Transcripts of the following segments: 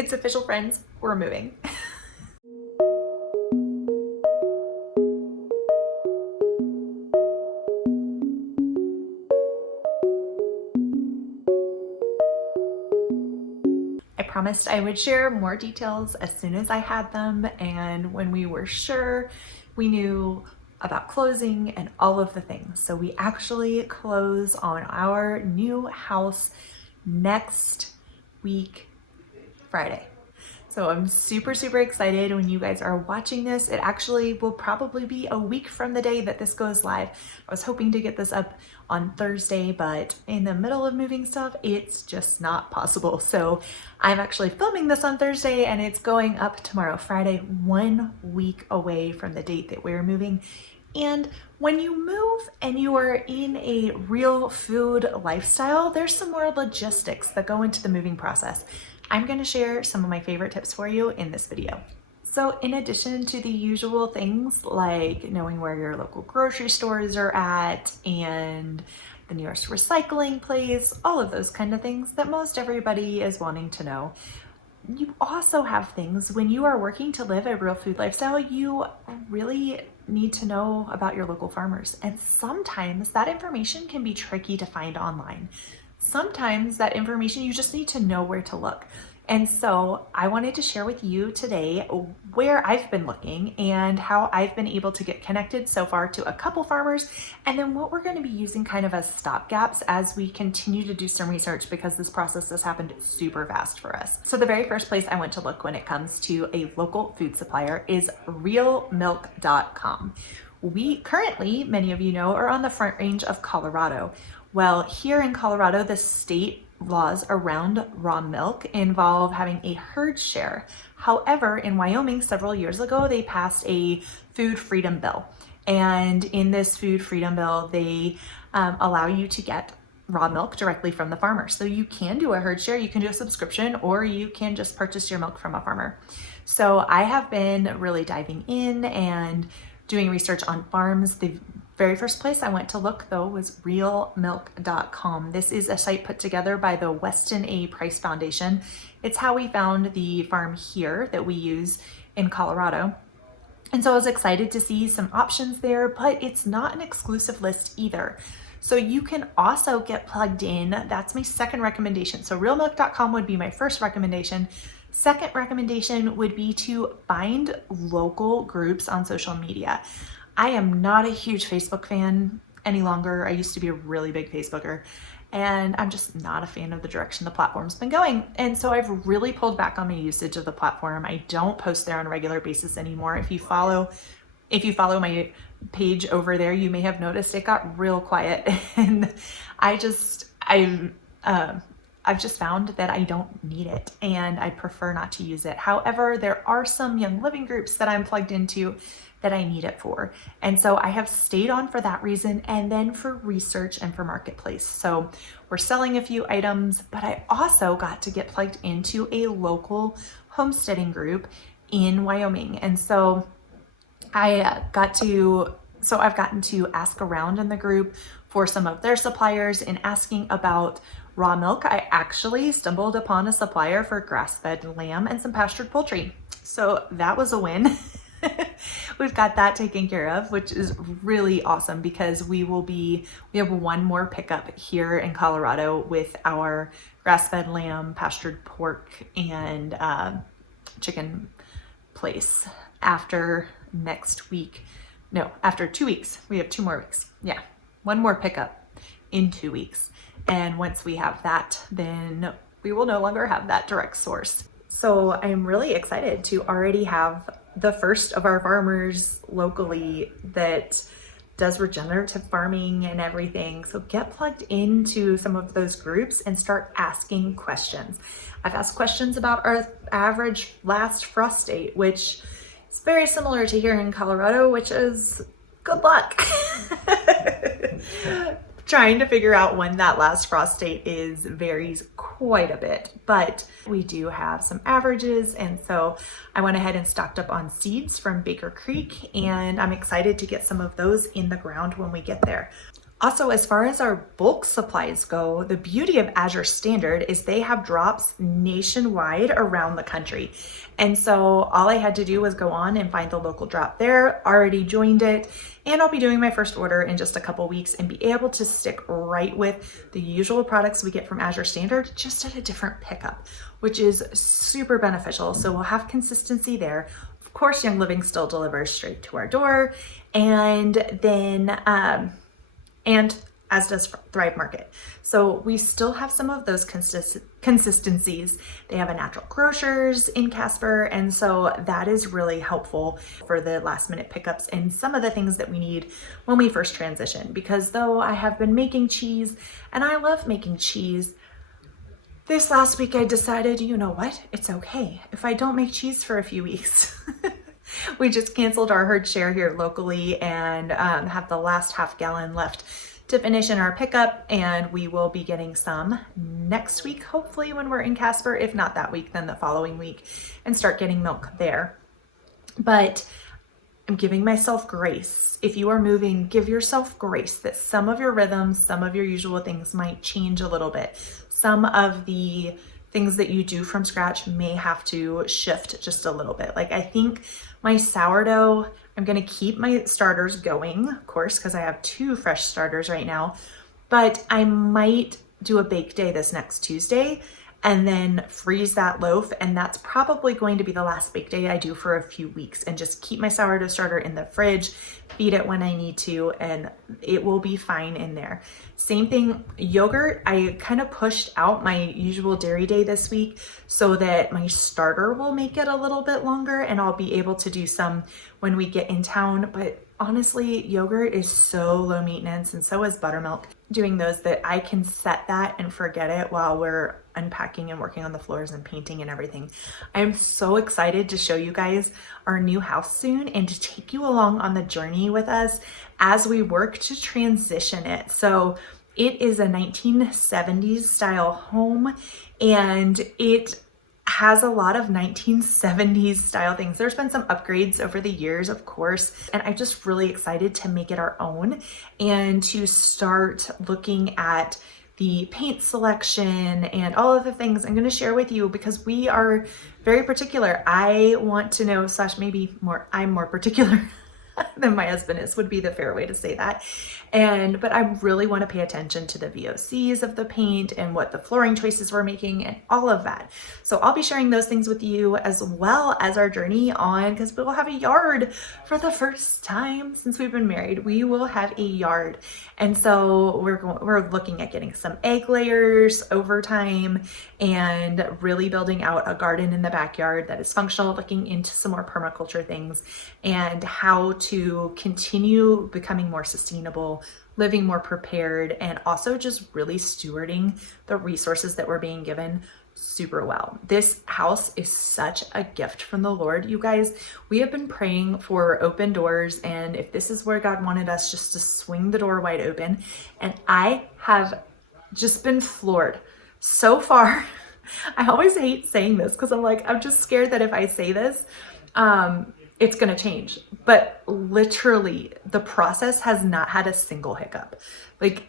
It's official, friends, we're moving. I promised I would share more details as soon as I had them, and when we were sure, we knew about closing and all of the things. So we actually close on our new house next week, Friday. So I'm super, super excited. When you guys are watching this, it actually will probably be a week from the day that this goes live. I was hoping to get this up on Thursday, but in the middle of moving stuff, it's just not possible. So I'm actually filming this on Thursday and it's going up tomorrow, Friday, 1 week away from the date that we're moving. And when you move and you are in a real food lifestyle, there's some more logistics that go into the moving process. I'm going to share some of my favorite tips for you in this video. So in addition to the usual things like knowing where your local grocery stores are at and the nearest recycling place, all of those kind of things that most everybody is wanting to know, you also have things when you are working to live a real food lifestyle, you really need to know about your local farmers. And sometimes that information can be tricky to find online. Sometimes that information, you just need to know where to look. And so I wanted to share with you today where I've been looking and how I've been able to get connected so far to a couple farmers, and then what we're going to be using kind of as stopgaps as we continue to do some research, because this process has happened super fast for us. So the very first place I went to look when it comes to a local food supplier is realmilk.com. We currently, many of you know, are on the Front Range of Colorado. Well, here in Colorado, the state laws around raw milk involve having a herd share. However, in Wyoming, several years ago, they passed a food freedom bill. And in this food freedom bill, they allow you to get raw milk directly from the farmer. So you can do a herd share, you can do a subscription, or you can just purchase your milk from a farmer. So I have been really diving in and doing research on farms. The very first place I went to look though was realmilk.com. This is a site put together by the Weston A. Price Foundation. It's how we found the farm here that we use in Colorado. And so I was excited to see some options there, but it's not an exclusive list either. So you can also get plugged in. That's my second recommendation. So realmilk.com would be my first recommendation. Second recommendation would be to find local groups on social media. I am not a huge Facebook fan any longer. I used to be a really big Facebooker, and I'm just not a fan of the direction the platform's been going. And so I've really pulled back on my usage of the platform. I don't post there on a regular basis anymore. If you follow my page over there, you may have noticed it got real quiet, and I've just found that I don't need it and I prefer not to use it. However, there are some Young Living groups that I'm plugged into that I need it for. And so I have stayed on for that reason, and then for research and for marketplace. So we're selling a few items, but I also got to get plugged into a local homesteading group in Wyoming. And so I've gotten to ask around in the group for some of their suppliers. In asking about raw milk, I actually stumbled upon a supplier for grass-fed lamb and some pastured poultry. So that was a win. We've got that taken care of, which is really awesome, because we have one more pickup here in Colorado with our grass-fed lamb, pastured pork, and chicken place after next week. No, after 2 weeks. We have 2 more weeks. Yeah, one more pickup in 2 weeks. And once we have that, then we will no longer have that direct source. So I'm really excited to already have the first of our farmers locally that does regenerative farming and everything. So get plugged into some of those groups and start asking questions. I've asked questions about our average last frost date, which is very similar to here in Colorado, which is good luck. Trying to figure out when that last frost date is varies quite a bit, but we do have some averages. And so I went ahead and stocked up on seeds from Baker Creek, and I'm excited to get some of those in the ground when we get there. Also, as far as our bulk supplies go, the beauty of Azure Standard is they have drops nationwide around the country. And so all I had to do was go on and find the local drop there, already joined it, and I'll be doing my first order in just a couple weeks and be able to stick right with the usual products we get from Azure Standard, just at a different pickup, which is super beneficial. So we'll have consistency there. Of course, Young Living still delivers straight to our door, and then and as does Thrive Market. So we still have some of those consistencies. They have a natural grocers in Casper, and so that is really helpful for the last minute pickups and some of the things that we need when we first transition. Because though I have been making cheese, and I love making cheese, this last week I decided, you know what, it's okay if I don't make cheese for a few weeks. We just canceled our herd share here locally and have the last half gallon left to finish in our pickup, and we will be getting some next week, hopefully when we're in Casper. If not that week, then the following week, and start getting milk there. But I'm giving myself grace. If you are moving, give yourself grace that some of your rhythms, some of your usual things might change a little bit. Some of the things that you do from scratch may have to shift just a little bit. Like I think my sourdough, I'm gonna keep my starters going, of course, because I have 2 fresh starters right now, but I might do a bake day this next Tuesday and then freeze that loaf. And that's probably going to be the last bake day I do for a few weeks, and just keep my sourdough starter in the fridge, feed it when I need to, and it will be fine in there. Same thing, yogurt, I kind of pushed out my usual dairy day this week so that my starter will make it a little bit longer, and I'll be able to do some when we get in town. But honestly, yogurt is so low maintenance, and so is buttermilk. Doing those that I can set that and forget it while we're unpacking and working on the floors and painting and everything. I'm so excited to show you guys our new house soon and to take you along on the journey with us as we work to transition it. So it is a 1970s style home, and it has a lot of 1970s style things. There's been some upgrades over the years, of course, and I'm just really excited to make it our own and to start looking at the paint selection and all of the things I'm going to share with you, because we are very particular. I want to know, slash maybe more, I'm more particular than my husband is, would be the fair way to say that. But I really want to pay attention to the VOCs of the paint and what the flooring choices we're making and all of that. So I'll be sharing those things with you, as well as our journey on, because we will have a yard for the first time since we've been married. We will have a yard. And so we're looking at getting some egg layers over time and really building out a garden in the backyard that is functional, looking into some more permaculture things and how to continue becoming more sustainable, living more prepared, and also just really stewarding the resources that we're being given super well. This house is such a gift from the Lord, you guys. We have been praying for open doors, and if this is where God wanted us, just to swing the door wide open. And I have just been floored so far. I always hate saying this because I'm like, I'm just scared that if I say this, it's going to change. But literally, the process has not had a single hiccup. Like,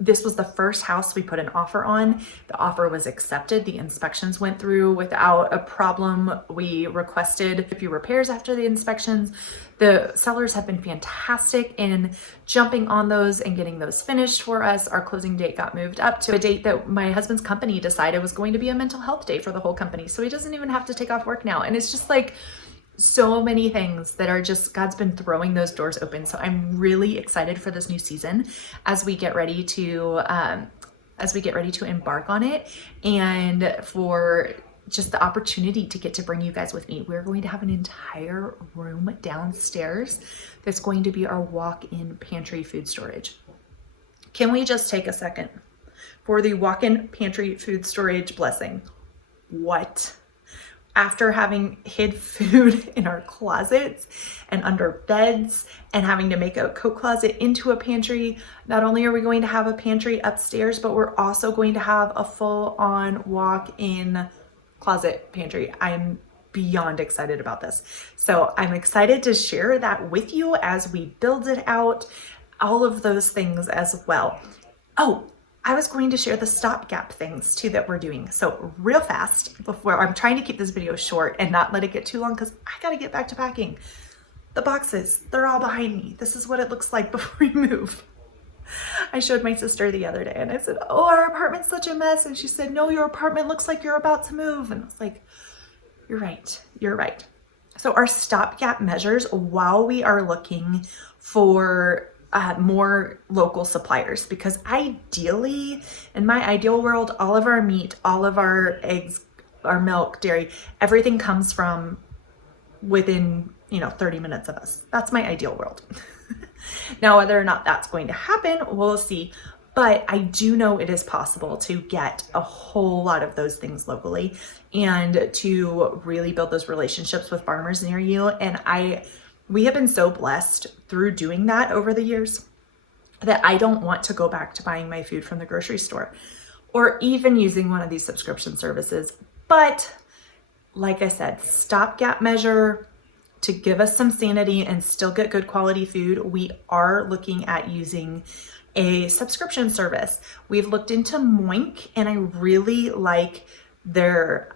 this was the first house we put an offer on. The offer was accepted. The inspections went through without a problem. We requested a few repairs after the inspections. The sellers have been fantastic in jumping on those and getting those finished for us. Our closing date got moved up to a date that my husband's company decided was going to be a mental health day for the whole company. So he doesn't even have to take off work now. And it's just like, so many things that are just, God's been throwing those doors open. So I'm really excited for this new season as we get ready to embark on it, and for just the opportunity to get to bring you guys with me. We're going to have an entire room downstairs that's going to be our walk-in pantry food storage. Can we just take a second for the walk-in pantry food storage blessing? What? After having hid food in our closets and under beds and having to make a coat closet into a pantry, not only are we going to have a pantry upstairs, but we're also going to have a full-on walk-in closet pantry. I'm beyond excited about this. So I'm excited to share that with you as we build it out. all of those things as well. Oh, I was going to share the stopgap things too that we're doing. So real fast, before I'm trying to keep this video short and not let it get too long because I got to get back to packing. The boxes, they're all behind me. This is what it looks like before we move. I showed my sister the other day and I said, oh, our apartment's such a mess. And she said, no, your apartment looks like you're about to move. And I was like, you're right, you're right. So our stopgap measures while we are looking for more local suppliers, because ideally, in my ideal world, all of our meat, all of our eggs, our milk, dairy, everything comes from within 30 minutes of us. That's my ideal world. Now, whether or not that's going to happen, we'll see. But I do know it is possible to get a whole lot of those things locally and to really build those relationships with farmers near you. And we have been so blessed through doing that over the years that I don't want to go back to buying my food from the grocery store or even using one of these subscription services. But like I said, stopgap measure to give us some sanity and still get good quality food. We are looking at using a subscription service. We've looked into Moink and I really like their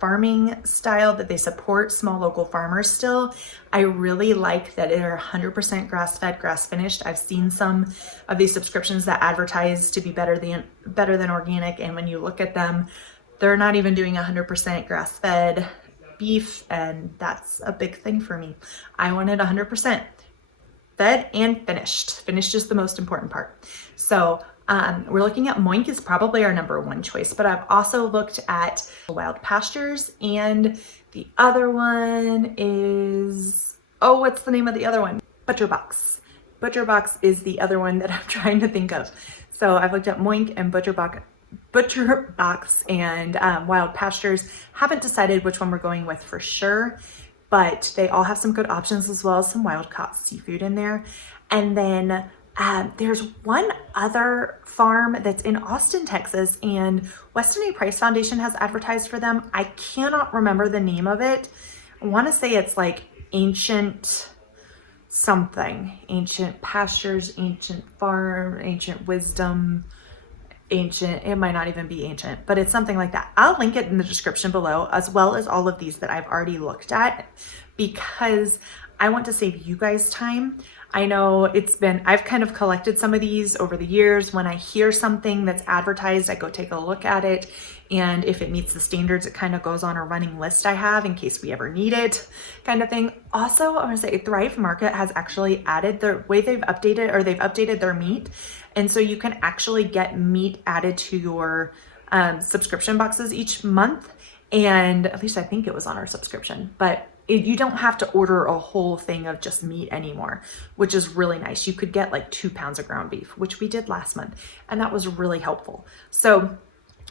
farming style, that they support small local farmers still. I really like that they're 100% grass-fed, grass-finished. I've seen some of these subscriptions that advertise to be better than organic, and when you look at them, they're not even doing 100% grass-fed beef, and that's a big thing for me. I wanted 100% fed and finished. Finished is the most important part. So we're looking at Moink is probably our number one choice, but I've also looked at Wild Pastures, and the other one is, oh, what's the name of the other one? ButcherBox. ButcherBox is the other one that I'm trying to think of. So I've looked at Moink and ButcherBox and Wild Pastures. Haven't decided which one we're going with for sure, but they all have some good options as well as some wild caught seafood in there. And then there's one other farm that's in Austin, Texas, and Weston A. Price Foundation has advertised for them. I cannot remember the name of it. I want to say it's like Ancient something. Ancient Pastures, Ancient Farm, Ancient Wisdom, Ancient. It might not even be Ancient, but it's something like that. I'll link it in the description below, as well as all of these that I've already looked at, because I want to save you guys time. I know I've kind of collected some of these over the years. When I hear something that's advertised, I go take a look at it. And if it meets the standards, it kind of goes on a running list I have in case we ever need it, kind of thing. Also, I want to say Thrive Market has actually added the way they've updated their meat. And so you can actually get meat added to your subscription boxes each month. And at least I think it was on our subscription, but you don't have to order a whole thing of just meat anymore, which is really nice. You could get like 2 pounds of ground beef, which we did last month, and that was really helpful. So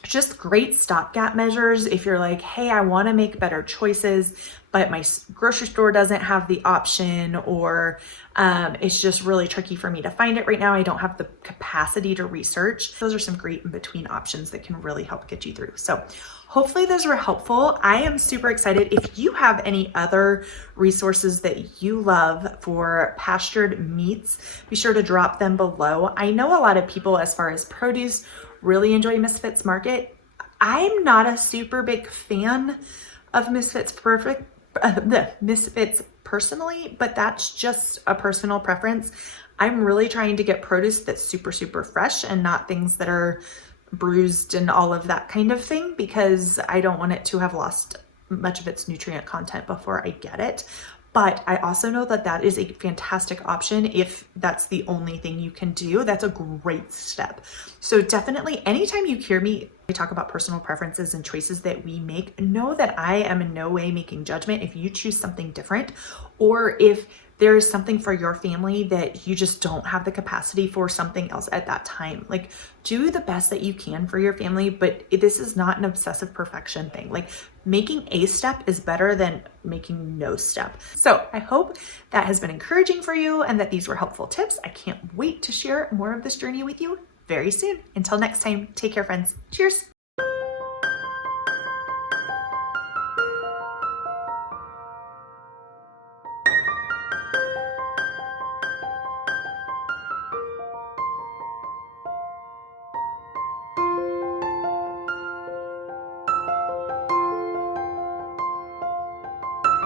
just great stopgap measures if you're like, hey, I want to make better choices, but my grocery store doesn't have the option, or it's just really tricky for me to find it right now. I don't have the capacity to research. Those are some great in-between options that can really help get you through. So hopefully those were helpful. I am super excited. If you have any other resources that you love for pastured meats, be sure to drop them below. I know a lot of people, as far as produce, really enjoy Misfits Market. I'm not a super big fan of Misfits personally, but that's just a personal preference. I'm really trying to get produce that's super, super fresh and not things that are bruised and all of that kind of thing, because I don't want it to have lost much of its nutrient content before I get it. But I also know that that is a fantastic option if that's the only thing you can do. That's a great step. So definitely, anytime you hear me talk about personal preferences and choices that we make, know that I am in no way making judgment if you choose something different, or if there is something for your family that you just don't have the capacity for something else at that time. Like, do the best that you can for your family, but this is not an obsessive perfection thing. Like, making a step is better than making no step. So I hope that has been encouraging for you and that these were helpful tips. I can't wait to share more of this journey with you very soon. Until next time, take care, friends. Cheers.